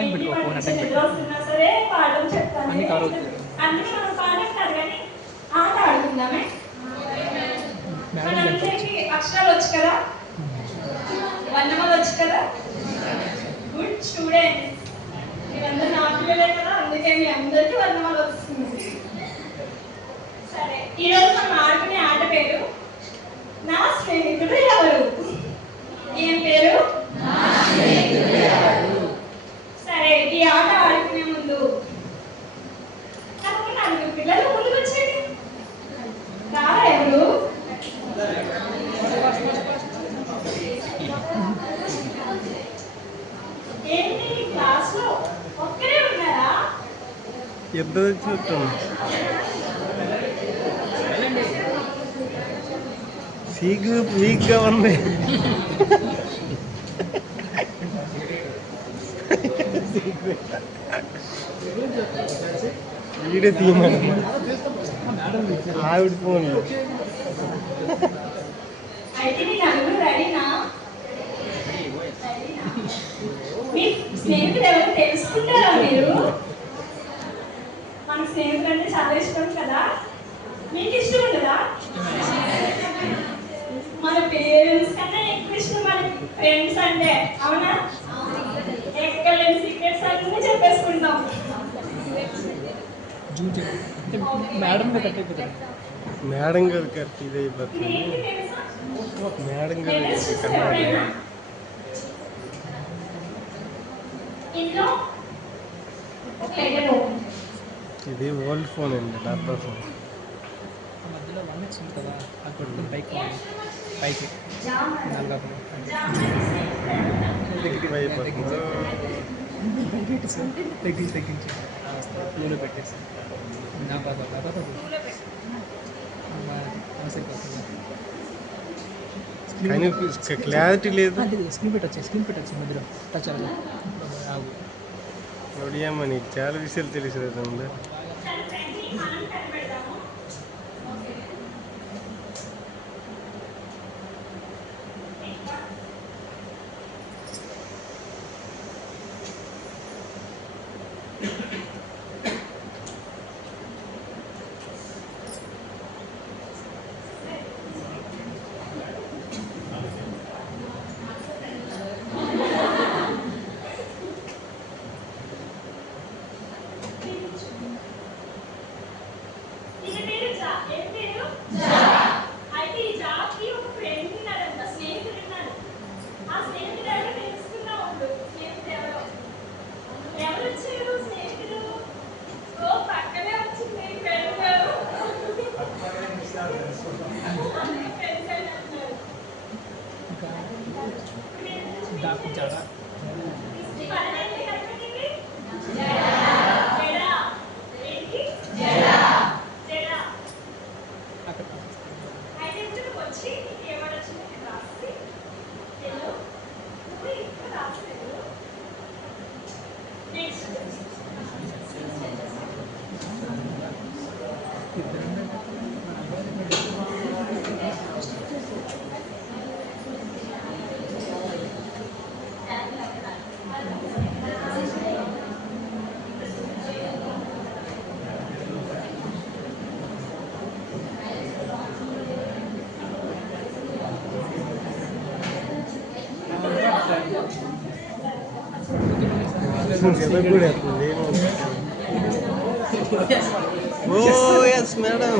ఏంటి పర్మిషన్ ఎదురు వస్తున్నా సరే పాఠం చెప్తాను. అందుకే మనం పాఠం కాదు కానీ ఆట ఆడుకుందామే. మనందరికీ అక్షరాలు వచ్చు కదా, వర్ణమాలు వచ్చు కదా. గుడ్ స్టూడెంట్, మీరందరూ నా పిల్లలే కదా, అందుకే మీ అందరికీ వర్ణమాలు వస్తుంది. సరే, ఈరోజు మనం ఆడుకునే ఆట పేరు నా స్నేహితుడు ఎవరు. ఏం పేరు? సరే, ఈ ఆట ఆడుకునే ముందు నాకు నలుగురు పిల్లలు ముందుకు వచ్చేది రారా ఎవరు? ఏంటి క్లాస్ లో ఒక్కరే ఉన్నారా? ఇద్దరు చూస్తాం. సీగు వీక్గా ఉంది. వీడియో తీయమని ఆవిడ ఫోన్. అయితే మీ నలుగురు రెడీనా? మీ స్నేహితులు ఎవరు తెలుసుకుంటారా మీరు? మన స్నేహితులు అంటే చాలా ఇష్టం కదా, మీకు ఇష్టం ఉండదా? మన పేరెంట్స్ కన్నా ఎక్కువ ఇష్టం మన ఫ్రెండ్స్ అంటే, అవునా? ఎక్కడ లేని సీక్రెట్స్ అన్నీ చెప్పేసుకుంటాం. మేడం గారు కరెక్ట్ ఇదే అయిపోతుంది. మేడం గారు ఇది ఓల్డ్ ఫోన్ అండి, డబ్బా ఫోన్. మధ్యలో 1x ఉంది కదా, అది కొట్టుకుని పైకి పైకి తగ్గించి పూలు పెట్టేసి నా బాబా కానీ క్లారిటీ లేదు. స్క్రీన్ పెట్టచ్చు మధ్యలో టచ్ అవ్వాలి. ఎవడమ్మా నీకు చాలా విషయాలు తెలిసి కూడా వస్తుంది. ఓ ఎస్ మేడం.